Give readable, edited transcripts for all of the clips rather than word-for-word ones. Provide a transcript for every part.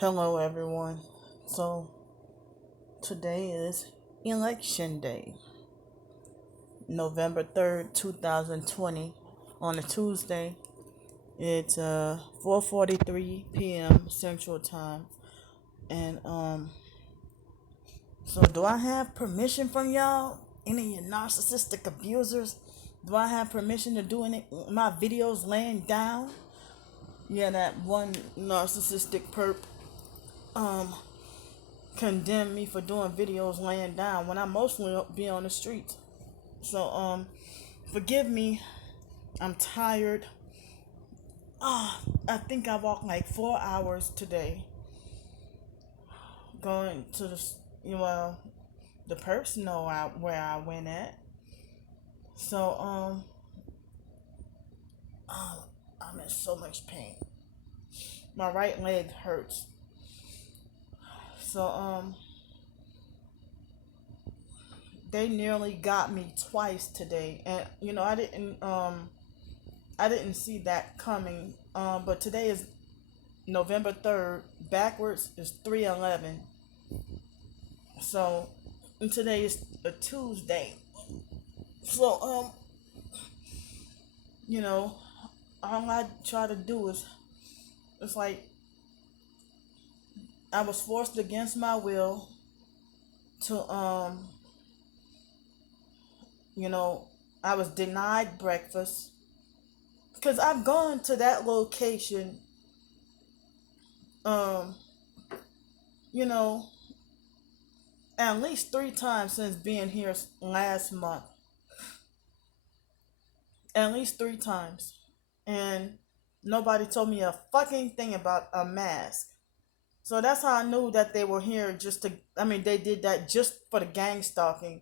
Hello, everyone. So, today is Election Day, November 3rd, 2020, on a Tuesday. It's 4:43 p.m. Central Time. And, so do I have permission from y'all? Any of you narcissistic abusers? Do I have permission to do any my videos laying down? Yeah, that one narcissistic perp um condemn me for doing videos laying down when I mostly be on the streets. So forgive me. I'm tired. I think I walked like 4 hours today going to the person know where I went at. So I'm in so much pain. My right leg hurts. So they nearly got me twice today, and I didn't see that coming. But today is November 3rd. Backwards is 3/11. So and today is a Tuesday. So you know, all I try to do is it's like I was forced against my will to you know, I was denied breakfast because I've gone to that location um you know at least 3 times since being here last month. At least 3 times. And nobody told me a fucking thing about a mask. So that's how I knew that they were here just to, I mean, they did that just for the gang stalking.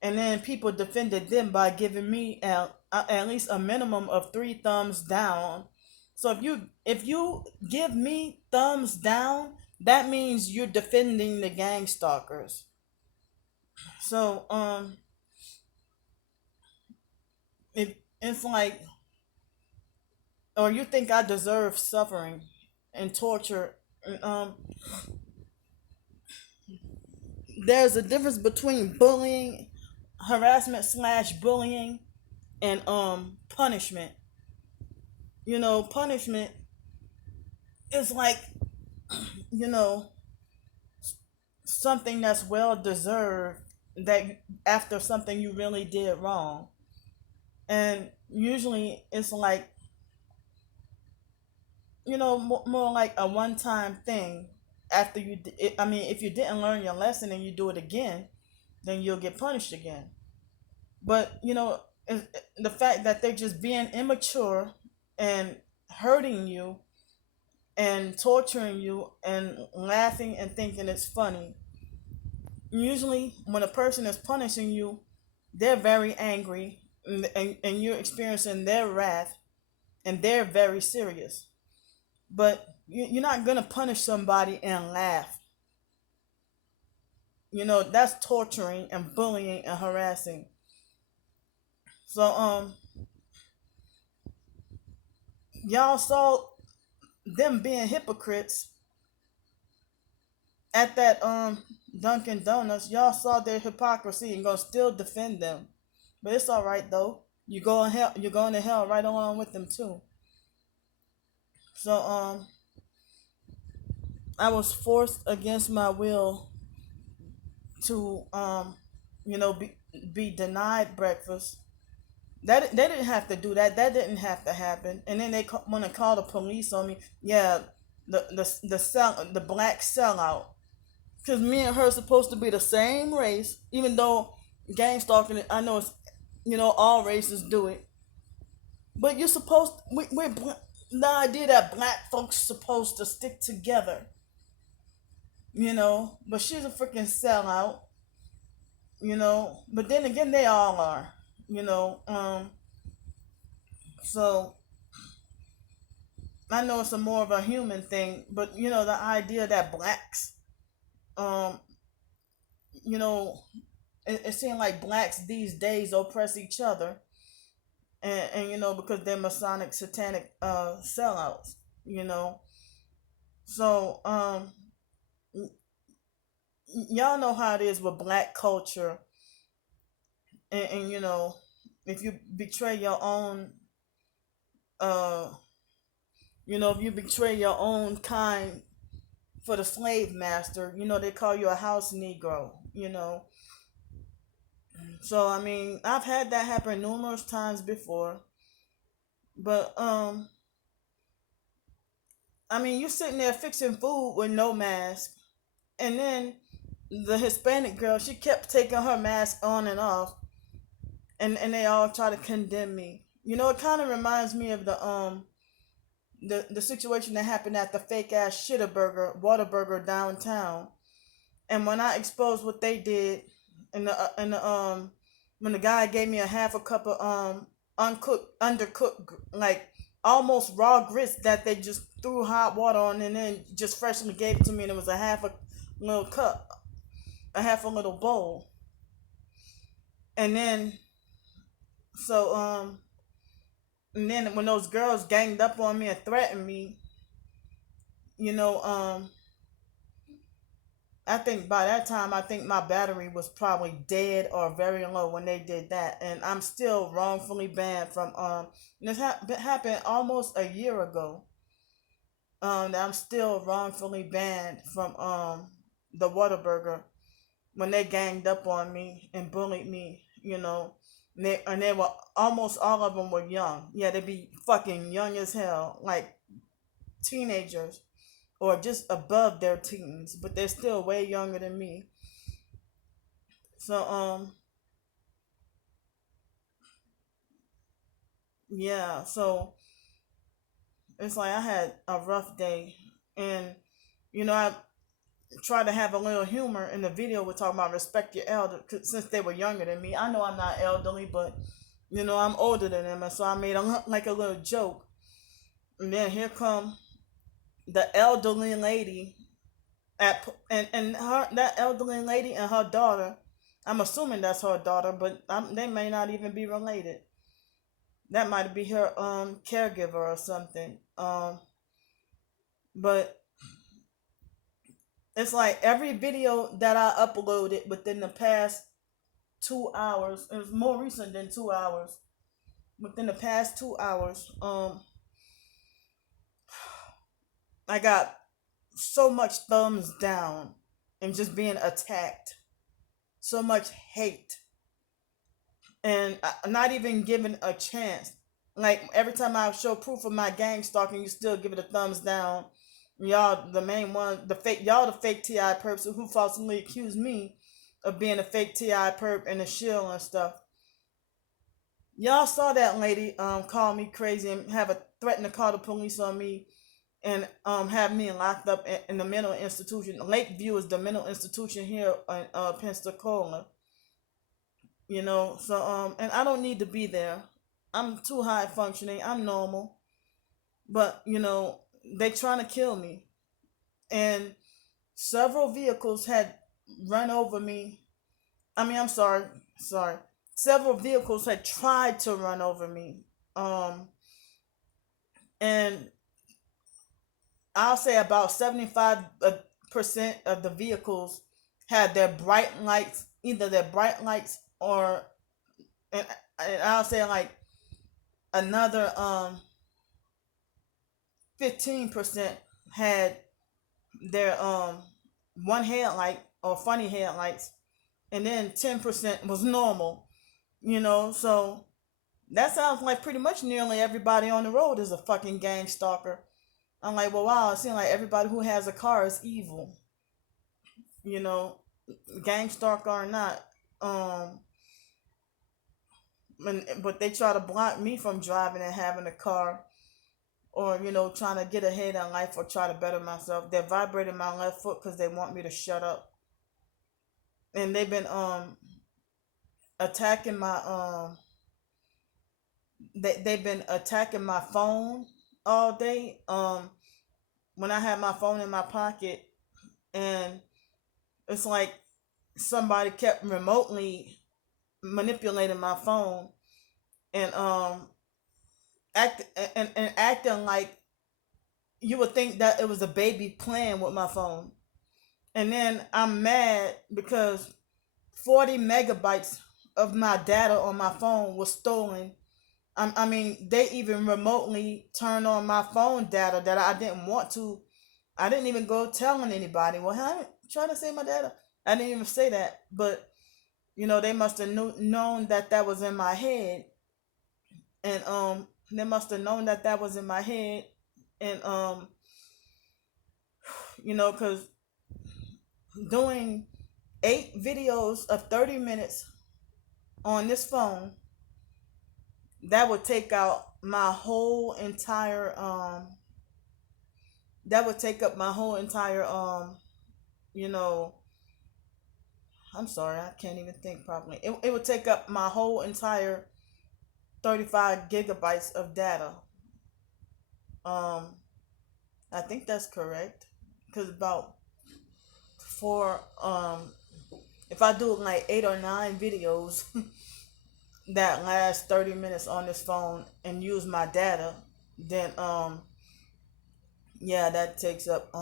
And then people defended them by giving me at least a minimum of 3 thumbs down. So if you give me thumbs down, that means you're defending the gang stalkers. So if it's like, or you think I deserve suffering and torture. Um, there's a difference between bullying, harassment slash bullying, and punishment. Punishment is like you know something that's well deserved that after something you really did wrong, and usually it's like more like a one time thing. After I mean, if you didn't learn your lesson and you do it again, then you'll get punished again. But the fact that they're just being immature and hurting you and torturing you and laughing and thinking it's funny. Usually when a person is punishing you, they're very angry, and you're experiencing their wrath, and they're very serious. But you're not going to punish somebody and laugh. That's torturing and bullying and harassing. So y'all saw them being hypocrites at that Dunkin' Donuts. Y'all saw their hypocrisy and gonna still defend them. But it's all right though. You're going to hell right along with them too. So I was forced against my will to be denied breakfast. That they didn't have to do that. That didn't have to happen. And then they want to call the police on me. Yeah, the black sellout. Because me and her are supposed to be the same race, even though gang stalking, I know it's, all races do it. But you're supposed, the idea that black folks supposed to stick together, but she's a freaking sellout, but then again, they all are, you know, so I know it's a more of a human thing, but the idea that blacks, um, you know, it seems like blacks these days oppress each other, and because they're Masonic satanic sellouts, you know. So y'all know how it is with black culture, and if you betray your own uh if you betray your own kind for the slave master, they call you a house negro. So I mean, I've had that happen numerous times before. But I mean, you sitting there fixing food with no mask, and then the Hispanic girl, she kept taking her mask on and off, and they all try to condemn me. It kind of reminds me of the situation that happened at the fake ass Shitterburger Waterburger downtown. And when I exposed what they did, and when the guy gave me a half a cup of uncooked, undercooked, like almost raw grits that they just threw hot water on and then just freshly gave it to me, and it was a half a little cup, a half a little bowl. And then so and then when those girls ganged up on me and threatened me, you know, I think by that time, I think my battery was probably dead or very low when they did that, and I'm still wrongfully banned from. This happened almost a year ago. That I'm still wrongfully banned from the Whataburger when they ganged up on me and bullied me. And they were almost all of them were young. Yeah, they be fucking young as hell, like teenagers or just above their teens, but they're still way younger than me. So yeah, so it's like I had a rough day, and I tried to have a little humor in the video. We're talking about respect your elder, 'cause since they were younger than me. I know I'm not elderly, but I'm older than them, and so I made like a little joke. And then here come the elderly lady and her that elderly lady and her daughter. I'm assuming that's her daughter, but they may not even be related. That might be her caregiver or something. But it's like every video that I uploaded within the past 2 hours, it was more recent than 2 hours. Within the past 2 hours, I got so much thumbs down and just being attacked, so much hate, and not even given a chance. Like every time I show proof of my gang stalking, you still give it a thumbs down. Y'all, the main one, y'all the fake Ti perps who falsely accused me of being a fake Ti perp and a shill and stuff. Y'all saw that lady call me crazy and have a threaten to call the police on me and have me locked up in the mental institution. Lakeview is the mental institution here in Pensacola. So and I don't need to be there. I'm too high functioning. I'm normal, but they trying to kill me, and several vehicles had run over me. I mean, I'm sorry. Several vehicles had tried to run over me, and I'll say about 75% of the vehicles had their bright lights, either their bright lights or, and, and I'll say like another 15% had their one headlight or funny headlights, and then 10% was normal. So that sounds like pretty much nearly everybody on the road is a fucking gang stalker. I'm like, well, wow, it seems like everybody who has a car is evil. You know, gang stalker or not. But they try to block me from driving and having a car, or trying to get ahead in life or try to better myself. They're vibrating my left foot because they want me to shut up, and they've been attacking my they've been attacking my phone all day. When I had my phone in my pocket, and it's like somebody kept remotely manipulating my phone and acting like you would think that it was a baby playing with my phone. And then I'm mad because 40 megabytes of my data on my phone was stolen. I mean, they even remotely turned on my phone data that I didn't want to. I didn't even go telling anybody. Well, I'm trying to save my data. I didn't even say that. But, they must have known that that was in my head. And they must have known that that was in my head. And, because doing 8 videos of 30 minutes on this phone, that would take out my whole entire that would take up my whole entire you know I'm sorry, I can't even think properly. It would take up my whole entire 35 gigabytes of data. um I think that's correct, because about for if I do like 8 or 9 videos that last 30 minutes on this phone and use my data, then yeah, that takes up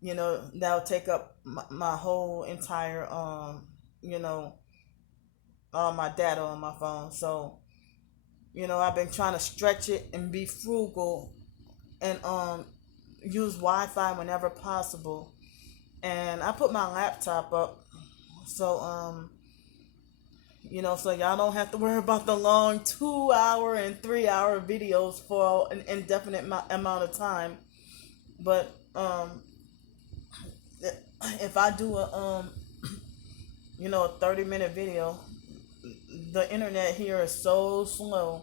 that'll take up my whole entire you know all my data on my phone. So I've been trying to stretch it and be frugal, and use Wi-Fi whenever possible. And I put my laptop up, so so y'all don't have to worry about the long 2 hour and 3 hour videos for an indefinite amount of time. But if I do a 30-minute video, the internet here is so slow.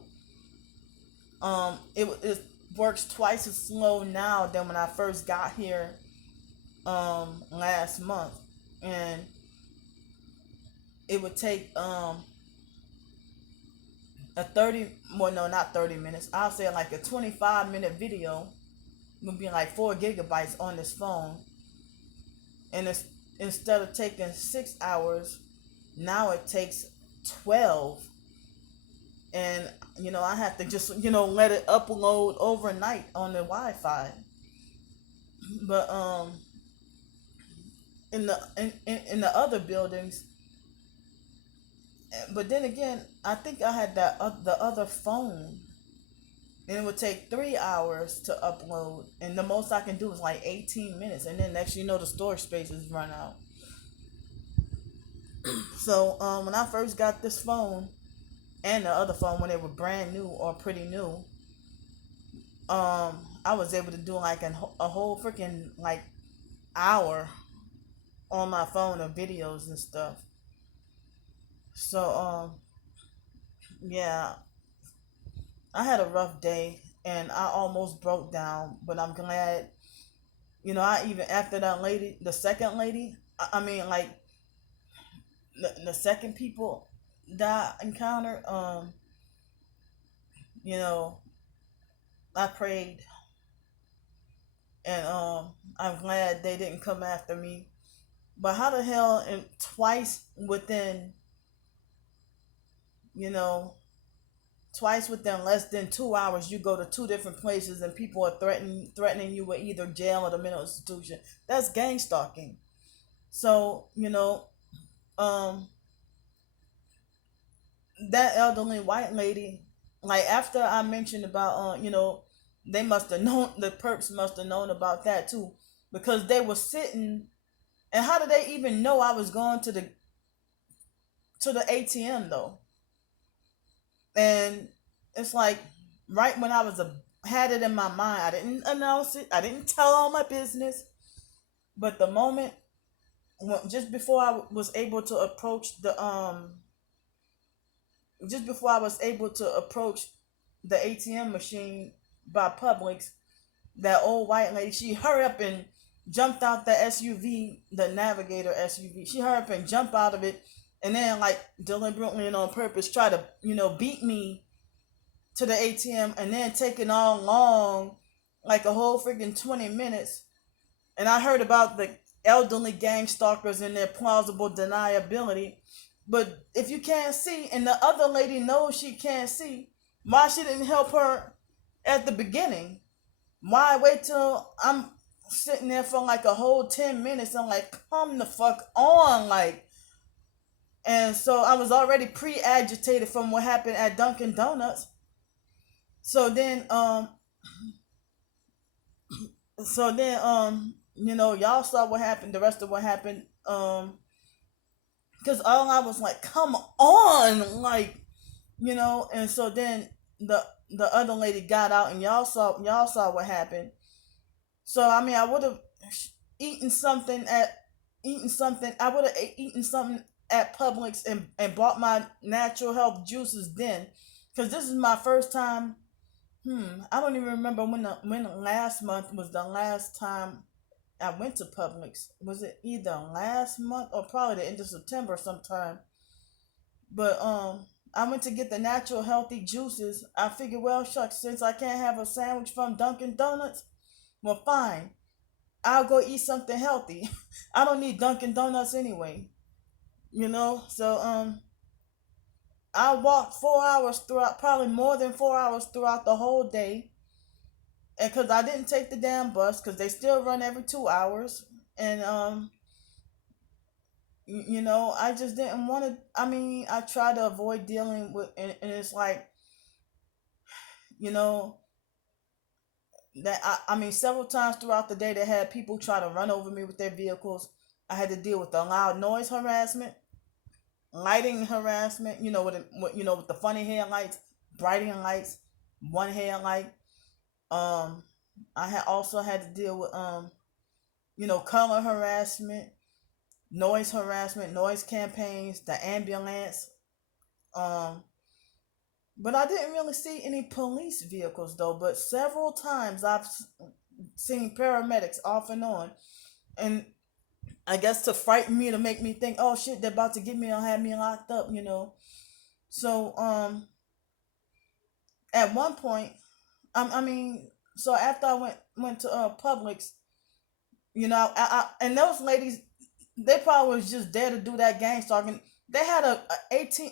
It works twice as slow now than when I first got here last month. And it would take a 30, well, no, not 30 minutes, I'll say like a 25-minute video would be like 4 gigabytes on this phone. And it's, instead of taking 6 hours, now it takes 12. And I have to just let it upload overnight on the Wi-Fi. But in the other buildings, but then again, I think I had that the other phone, and it would take 3 hours to upload, and the most I can do is like 18 minutes, and then next the storage space is run out. So when I first got this phone and the other phone, when they were brand new or pretty new, I was able to do like a whole freaking like hour on my phone of videos and stuff. So yeah, I had a rough day and I almost broke down, but I'm glad. I even, after that lady, the second lady, I mean, like the second people that I encountered, you know, I prayed, and I'm glad they didn't come after me. But how the hell, and twice within, you know, twice within less than 2 hours, you go to two different places and people are threatening you with either jail or the mental institution. That's gang stalking. So um, that elderly white lady, like after I mentioned about they must have known, the perps must have known about that too, because they were sitting. And how did they even know I was going to the ATM though? And it's like, right when I was had it in my mind, I didn't announce it, I didn't tell all my business. But the moment, just before I was able to approach the ATM machine by Publix, that old white lady, she hurried up and jumped out the SUV, the Navigator SUV. She hurried up and jumped out of it, and then like deliberately and on purpose try to beat me to the ATM, and then taking all long, like a whole freaking 20 minutes. And I heard about the elderly gang stalkers and their plausible deniability. But if you can't see, and the other lady knows she can't see, why she didn't help her at the beginning? Why wait till I'm sitting there for like a whole 10 minutes? I'm like, come the fuck on, like. And so I was already pre-agitated from what happened at Dunkin' Donuts. So then, y'all saw what happened. The rest of what happened, because all I was like, come on, like, And so then the other lady got out, and y'all saw what happened. So I mean, I would have eaten something at eaten something. I would have eaten something at Publix and bought my natural health juices then, because this is my first time. I don't even remember when last month was the last time I went to Publix. Was it either last month or probably the end of September sometime? But I went to get the natural healthy juices. I figured, well, shucks, since I can't have a sandwich from Dunkin' Donuts, well, fine. I'll go eat something healthy. I don't need Dunkin' Donuts anyway. So I walked 4 hours throughout, probably more than 4 hours throughout the whole day, and because I didn't take the damn bus, because they still run every 2 hours, and I just didn't want to. I mean, I try to avoid dealing with, and it's like, you know, that I mean, several times throughout the day, they had people try to run over me with their vehicles. I had to deal with the loud noise harassment, lighting harassment. With the funny headlights, brighting lights, one headlight. Um, I had also had to deal with color harassment, noise harassment, noise campaigns, the ambulance. Um, but I didn't really see any police vehicles though. But several times I've seen paramedics off and on, and I guess to frighten me, to make me think, oh shit, they're about to get me or have me locked up. So at one point, I mean, so after I went to Publix, and those ladies, they probably was just there to do that gang stalking. They had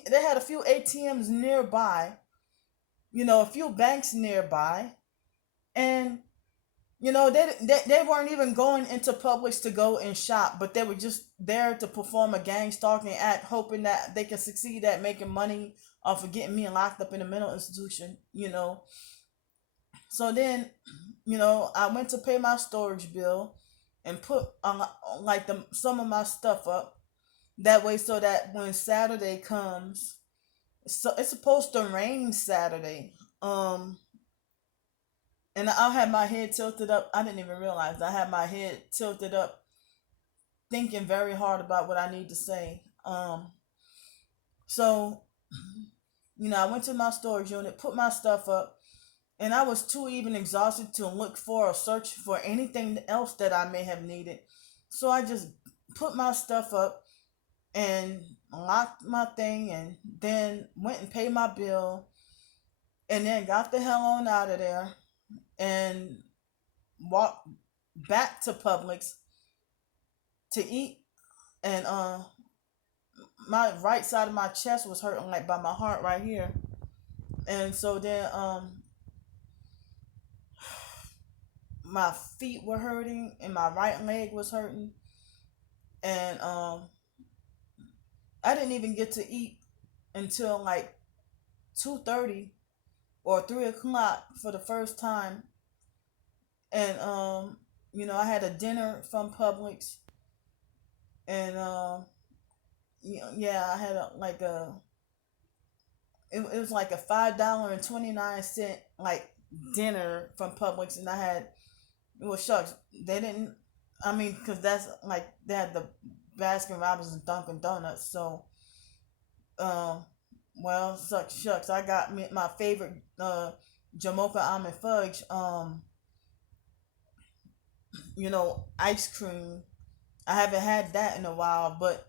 they had a few ATMs nearby, a few banks nearby, and they weren't even going into Publix to go and shop, but they were just there to perform a gang stalking act, hoping that they can succeed at making money off of getting me locked up in a mental institution. So then, I went to pay my storage bill and put like some of my stuff up that way, so that when Saturday comes, so it's supposed to rain Saturday. And I had my head tilted up. I didn't even realize I had my head tilted up, thinking very hard about what I need to say. So, I went to my storage unit, put my stuff up, and I was too even exhausted to look for or search for anything else that I may have needed. So I just put my stuff up and locked my thing, and then went and paid my bill, and then got the hell on out of there and walked back to Publix to eat. And my right side of my chest was hurting, like by my heart right here. And so then my feet were hurting and my right leg was hurting. And I didn't even get to eat until like 2:30 or 3 o'clock for the first time. And I had a dinner from Publix, and yeah, I had it was like a $5.29 like dinner from Publix, and I had, well, shucks, they didn't. I mean, because that's like they had the Baskin Robbins and Dunkin' Donuts, so um, well, shucks, I got my favorite Jamocha almond fudge ice cream. I haven't had that in a while, but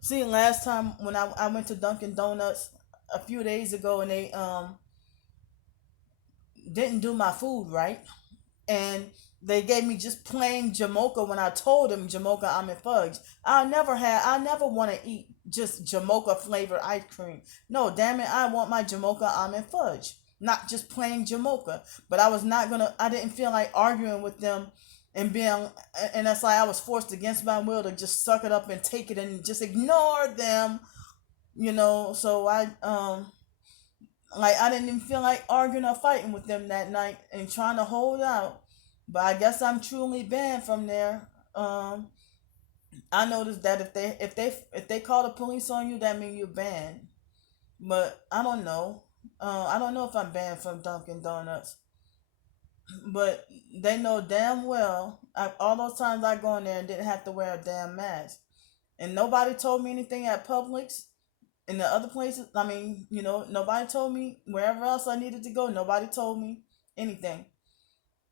see, last time when I went to Dunkin' Donuts a few days ago, and they didn't do my food right, and they gave me just plain Jamocha when I told them Jamocha almond fudge. I never want to eat just Jamocha flavored ice cream. No, damn it, I want my Jamocha almond fudge. not just plain Jamocha. But I didn't feel like arguing with them and being, and that's like I was forced against my will to just suck it up and take it and just ignore them, So I didn't even feel like arguing or fighting with them that night and trying to hold out. But I guess I'm truly banned from there. I noticed that if they call the police on you, that means you're banned. But I don't know. I don't know if I'm banned from Dunkin' Donuts. But they know damn well. All those times I go in there and didn't have to wear a damn mask, and nobody told me anything at Publix. In the other places, I mean, nobody told me wherever else I needed to go. Nobody told me anything.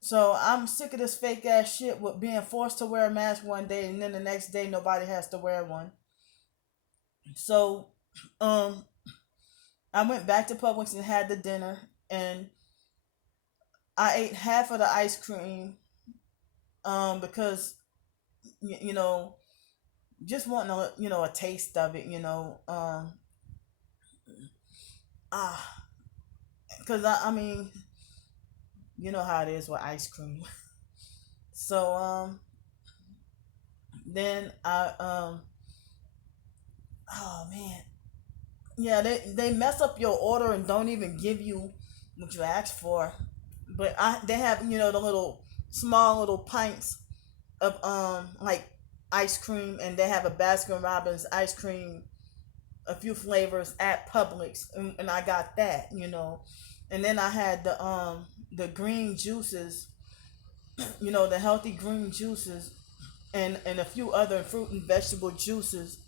So I'm sick of this fake ass shit with being forced to wear a mask one day and then the next day nobody has to wear one. So, um, I went back to Publix and had the dinner, and I ate half of the ice cream, because you know just wanting a taste of it, ah, because I mean you know how it is with ice cream. So then I oh man, yeah, they mess up your order and don't even give you what you asked for. But they have the little small little pints of like ice cream, and they have a Baskin Robbins ice cream, a few flavors at Publix, and I got that. And then I had the green juices, the healthy green juices, and a few other fruit and vegetable juices.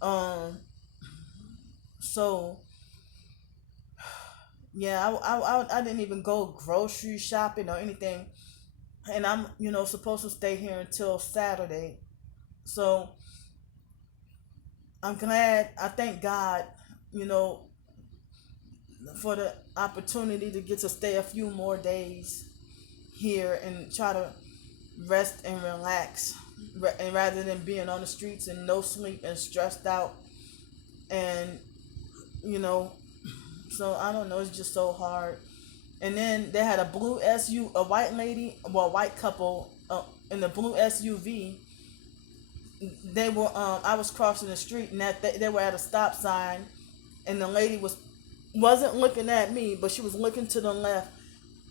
Um, so yeah, I didn't even go grocery shopping or anything, and I'm supposed to stay here until Saturday. So I'm glad. I thank God, you know, for the opportunity to get to stay a few more days here and try to rest and relax, and rather than being on the streets and no sleep and stressed out, and you know so I don't know, it's just so hard. And then they had a blue SU, a white lady, well, a white couple, in the blue SUV. They were I was crossing the street, and that they were at a stop sign, and the lady wasn't looking at me, but she was looking to the left,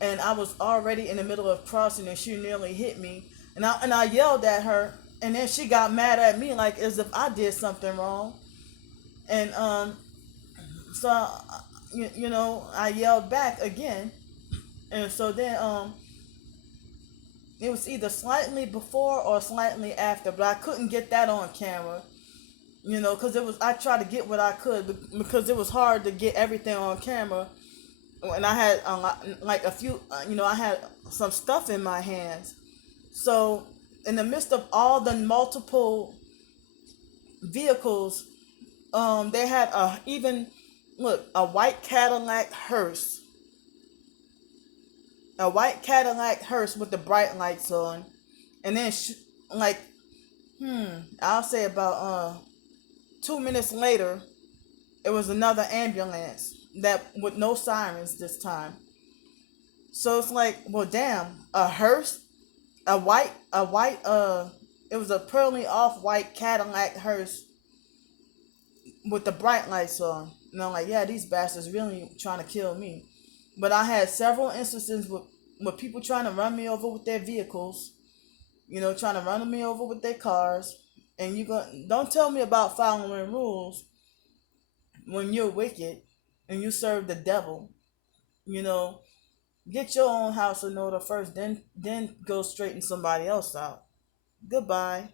and I was already in the middle of crossing, and she nearly hit me, and I yelled at her, and then she got mad at me like as if I did something wrong, and so I yelled back again, and so then it was either slightly before or slightly after, but I couldn't get that on camera, because I tried to get what I could, because it was hard to get everything on camera, and I had like a few, I had some stuff in my hands. So in the midst of all the multiple vehicles, they had a white Cadillac hearse, with the bright lights on, and then like I'll say about 2 minutes later, it was another ambulance that with no sirens this time. So it's like, well, damn, a hearse, it was a pearly off white Cadillac hearse with the bright lights on. And I'm like, yeah, these bastards really trying to kill me. But I had several instances with people trying to run me over with their vehicles, trying to run me over with their cars. And don't tell me about following rules when you're wicked and you serve the devil. You know, get your own house in order first, then go straighten somebody else out. Goodbye.